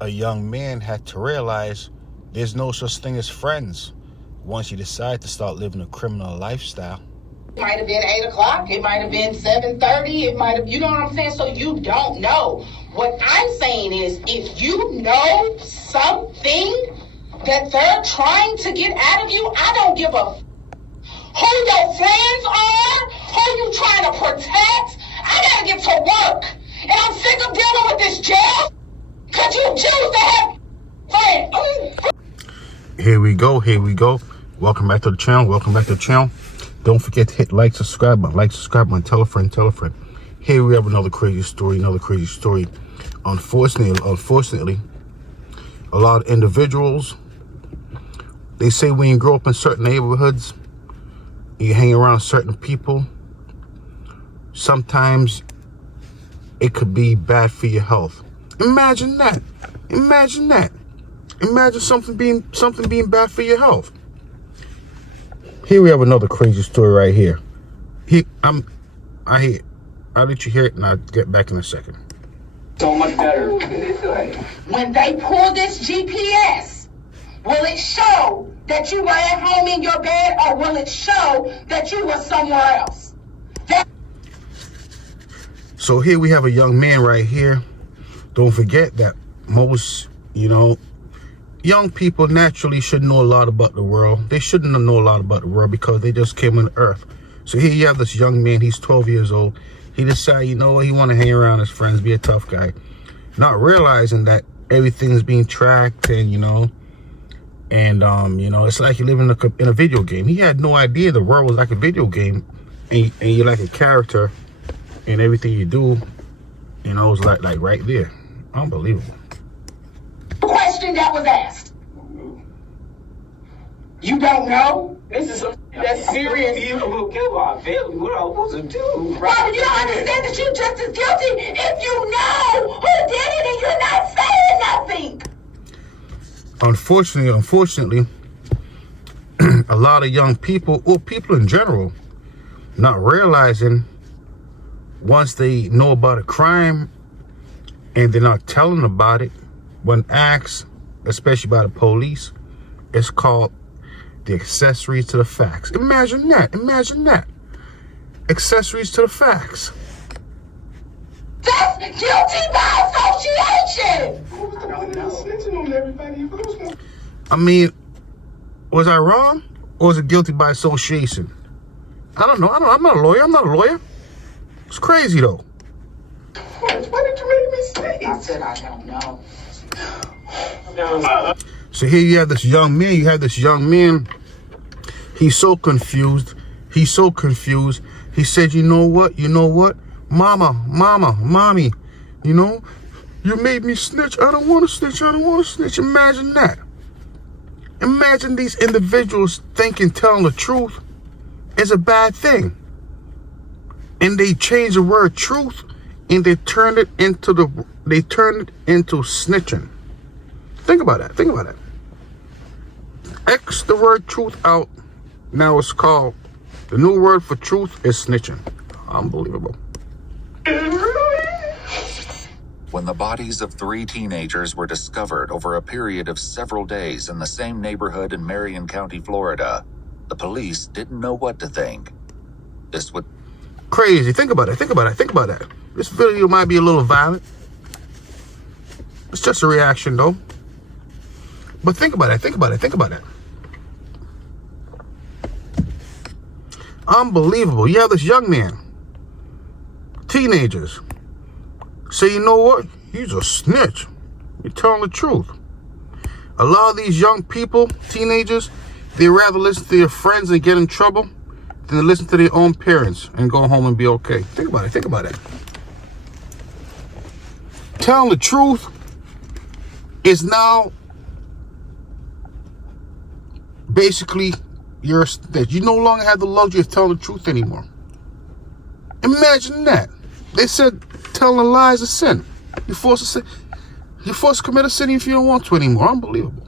a young man had to realize there's no such thing as friends once you decide to start living a criminal lifestyle. It might have been 8 o'clock. It might have been 7:30. It might have, you know what I'm saying? So you don't know. What I'm saying is, if you know something that they're trying to get out of you, I don't give a who your friends are, who you trying to protect. I gotta get to work. And I'm sick of dealing with this jail. Could you choose to have friends? Here we go. Welcome back to the channel. Don't forget to hit like, subscribe button, tell a friend. Here we have another crazy story. Unfortunately, a lot of individuals, they say when you grow up in certain neighborhoods, you hang around certain people, sometimes it could be bad for your health. Imagine that. Imagine something being bad for your health. Here we have another crazy story right here. I'll let you hear it and I'll get back in a second. So much better. When they pull this GPS, will it show that you were at home in your bed, or will it show that you were somewhere else? So here we have a young man right here. Don't forget that most, young people naturally should know a lot about the world. They shouldn't know a lot about the world because they just came on Earth. So here you have this young man. He's 12 years old. He decided, he want to hang around his friends, be a tough guy, not realizing that everything's being tracked and, it's like you live in a video game. He had no idea the world was like a video game, and you're like a character, and everything you do, is like right there. Unbelievable. Question that was asked. You don't know? This is that's serious. You will kill our family. What am I supposed to do? Robert, you don't understand that you're just as guilty if you know who did it and you're not saying nothing. Unfortunately, a lot of young people, or people in general, not realizing once they know about a crime and they're not telling about it, when asked, especially by the police, it's called the accessories to the facts. Imagine that. Accessories to the facts. That's guilty by association. I mean, was I wrong? Or was it guilty by association? I don't know. I'm not a lawyer. It's crazy though. Why did you make me say? I said I don't know. So here you have this young man. He's so confused. He said, you know what? Mommy, you made me snitch. I don't want to snitch. Imagine that. Imagine these individuals thinking telling the truth is a bad thing. And they change the word truth and they turn it into snitching. Think about that. X the word truth out. Now it's called, the new word for truth is snitching. Unbelievable. When the bodies of 3 teenagers were discovered over a period of several days in the same neighborhood in Marion County, Florida, the police didn't know what to think. This would... Crazy. Think about it. This video might be a little violent. It's just a reaction though. But think about it. Unbelievable. You have this young man, teenagers, say, you know what? He's a snitch. You're telling the truth. A lot of these young people, teenagers, they rather listen to their friends and get in trouble than to listen to their own parents and go home and be okay. Think about it. Telling the truth is now basically that you no longer have the luxury of telling the truth anymore. Imagine that. They said telling a lie is a sin. You're forced to commit a sin if you don't want to anymore. Unbelievable.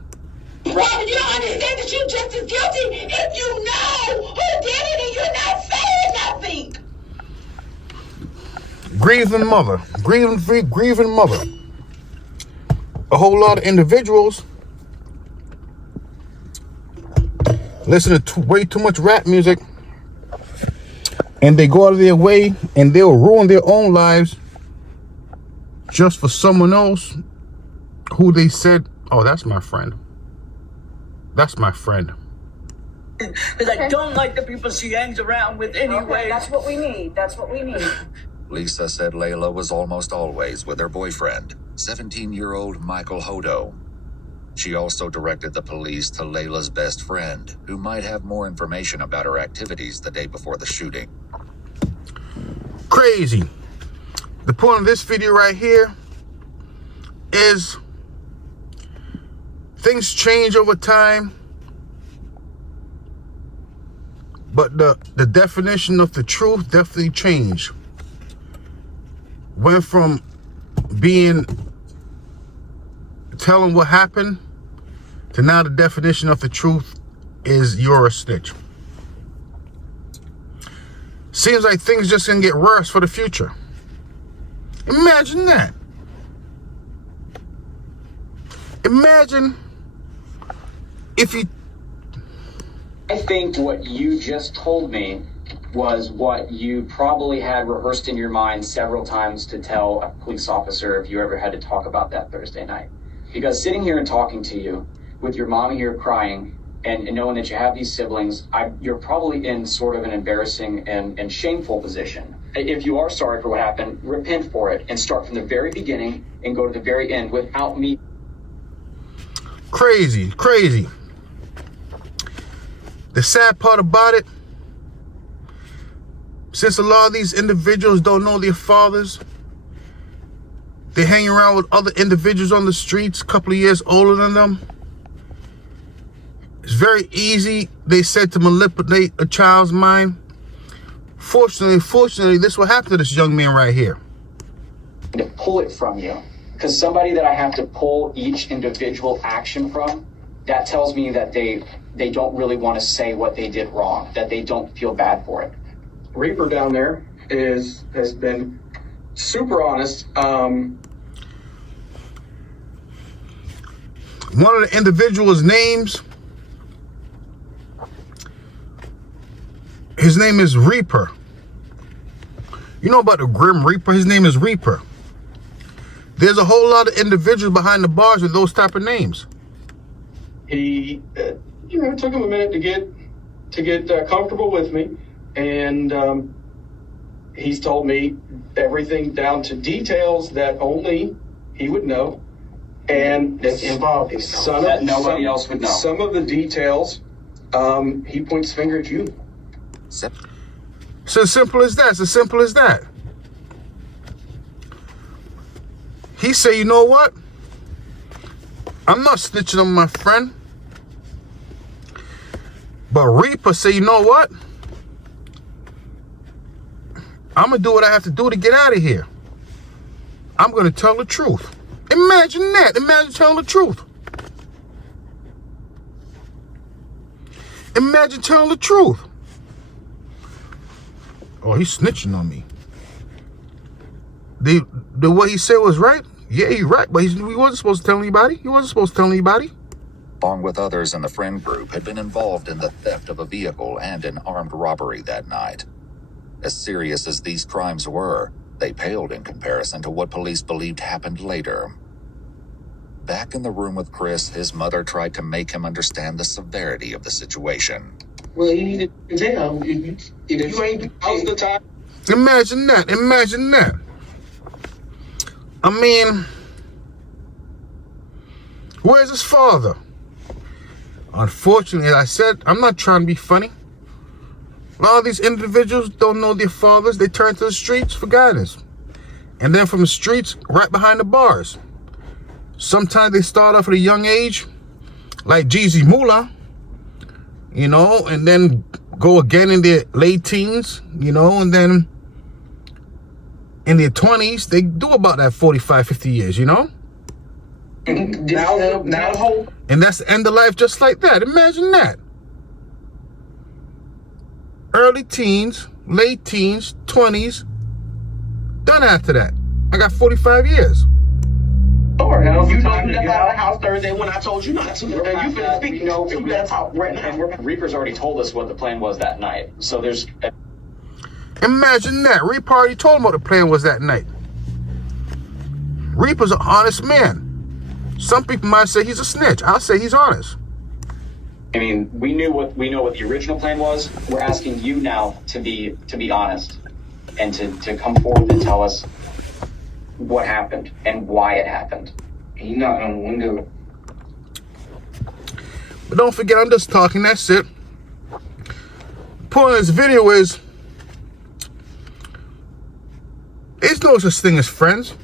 Robert, you don't understand that you're just as guilty if you know who did it and you're not saying nothing. Grieving mother. a whole lot of individuals listen to way too much rap music, and they go out of their way and they'll ruin their own lives just for someone else who they said, oh, that's my friend. That's my friend. Because I don't like the people she hangs around with anyway. Okay, that's what we need. That's what we need. Lisa said Layla was almost always with her boyfriend, 17-year-old Michael Hodo. She also directed the police to Layla's best friend, who might have more information about her activities the day before the shooting. Crazy. The point of this video right here is things change over time, but the definition of the truth definitely changed. Went from being telling what happened to now the definition of the truth is you're a snitch. Seems like things just gonna get worse for the future. Imagine that. Imagine if you... I think what you just told me was what you probably had rehearsed in your mind several times to tell a police officer if you ever had to talk about that Thursday night. Because sitting here and talking to you with your mom here crying and knowing that you have these siblings, you're probably in sort of an embarrassing and shameful position. If you are sorry for what happened, repent for it and start from the very beginning and go to the very end without me. Crazy, crazy. The sad part about it, since a lot of these individuals don't know their fathers, they hang around with other individuals on the streets a couple of years older than them. It's very easy, they said, to manipulate a child's mind. Fortunately, this will happen to this young man right here. To pull it from you, because somebody that I have to pull each individual action from, that tells me that they don't really want to say what they did wrong, that they don't feel bad for it. Reaper down there has been super honest. One of the individuals' names, his name is Reaper. You know about the Grim Reaper? His name is Reaper. There's a whole lot of individuals behind the bars with those type of names. He, it took him a minute to get comfortable with me, and he's told me everything down to details that only he would know, and it's involved That nobody else would know. Some of the details, he points finger at you. It's as simple as that. It's as simple as that. He said, you know what? I'm not snitching on my friend. But Reaper said, you know what? I'm going to do what I have to do to get out of here. I'm going to tell the truth. Imagine that. Imagine telling the truth. Imagine telling the truth. Oh, he's snitching on me. The what he said was right. Yeah, he's right, but he wasn't supposed to tell anybody. He wasn't supposed to tell anybody. Along with others in the friend group, had been involved in the theft of a vehicle and an armed robbery that night. As serious as these crimes were, they paled in comparison to what police believed happened later. Back in the room with Chris, his mother tried to make him understand the severity of the situation. Well, you need to jail. If you ain't how's the time. Imagine that. Imagine that. I mean, where's his father? Unfortunately, as I said, I'm not trying to be funny. A lot of these individuals don't know their fathers. They turn to the streets for guidance. And then from the streets, right behind the bars. Sometimes they start off at a young age, like Jeezy Moolah, and then go again in their late teens, and then in their 20s, they do about that 45, 50 years, Now, And that's the end of life just like that. Imagine that. Early teens, late teens, 20s, done after that. I got 45 years. or now's the time to get I told you not to. We're And you past that. finna We speak. know- You better talk right now. And Reaper's already told us what the plan was that night. So there's Imagine that. Reaper already told him what the plan was that night. Reaper's an honest man. Some people might say he's a snitch. I'll say he's honest. I mean, we know what the original plan was. We're asking you now to be honest and to come forward and tell us what happened and why it happened. He knocked on the window. But don't forget, I'm just talking. That's it. The point of this video is, there's no such thing as friends.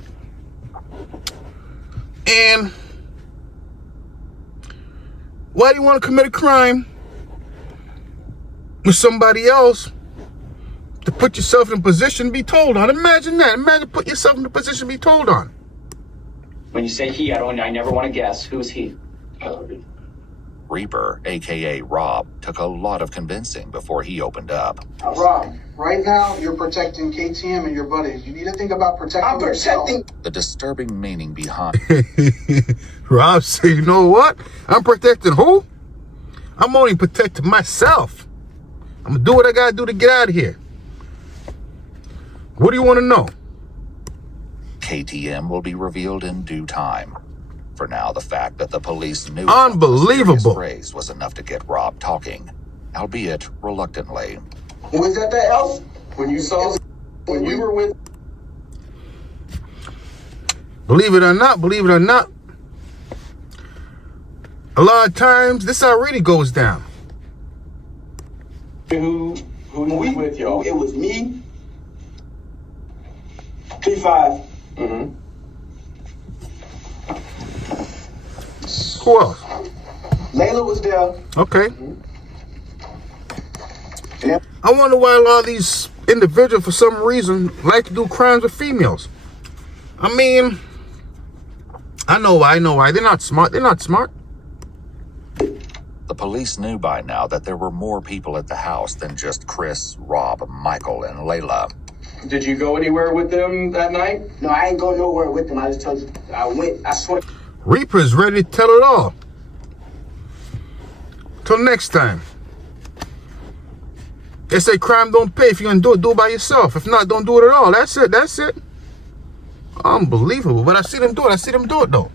And why do you want to commit a crime with somebody else to put yourself in a position to be told on? Imagine that. Imagine put yourself in a position to be told on. When you say he, I never want to guess. Who's he? Reaper, aka Rob, took a lot of convincing before he opened up. Rob, right now you're protecting KTM and your buddies. You need to think about protecting yourself. The disturbing meaning behind Rob said, you know what? I'm protecting who? I'm only protecting myself. I'm going to do what I got to do to get out of here. What do you want to know? KTM will be revealed in due time. For now, the fact that the police knew Unbelievable. the phrase was enough to get Rob talking, albeit reluctantly. Was that else? When you saw, when you were with. Believe it or not, a lot of times this how it really goes down. Who was with y'all? It was me, P5. Mm-hmm. Who else? Layla was there. Okay. Yeah. I wonder why a lot of these individuals, for some reason, like to do crimes with females. I mean, I know why. They're not smart. The police knew by now that there were more people at the house than just Chris, Rob, Michael, and Layla. Did you go anywhere with them that night? No, I ain't go nowhere with them. I just told you. I went. I swear. Reaper's ready to tell it all. Till next time. They say crime don't pay. If you're gonna do it by yourself. If not, don't do it at all. That's it. Unbelievable. But I see them do it though.